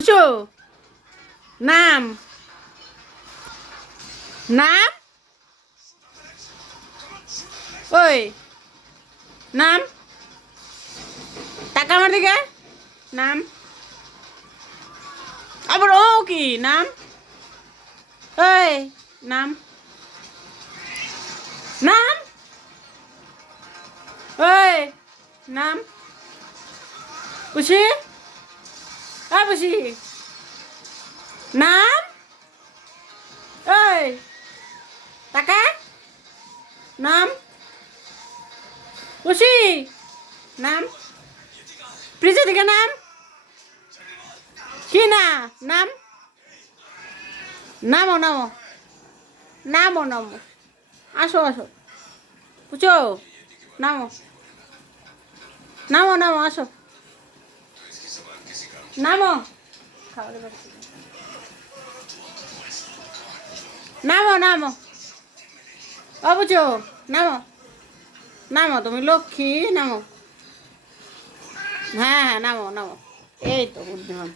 বুঝছো? নাম নাম ওই নাম টাকা আমার দিকে নাম আবার ও কি নাম ওই নাম নাম ওই নাম বুঝি বুঝি নাম ওই টাকা নাম বুঝি নাম প্রিজা দিকে নাম কি না নাম নামো নামো নামো নামো আসো আসো বুঝছো নামো নামো নামো আসো নামো নামো নামো ও বুঝছো নামো নামো তুমি লক্ষ্মী নামো হ্যাঁ হ্যাঁ নামো নামো এই তো বুদ্ধিমান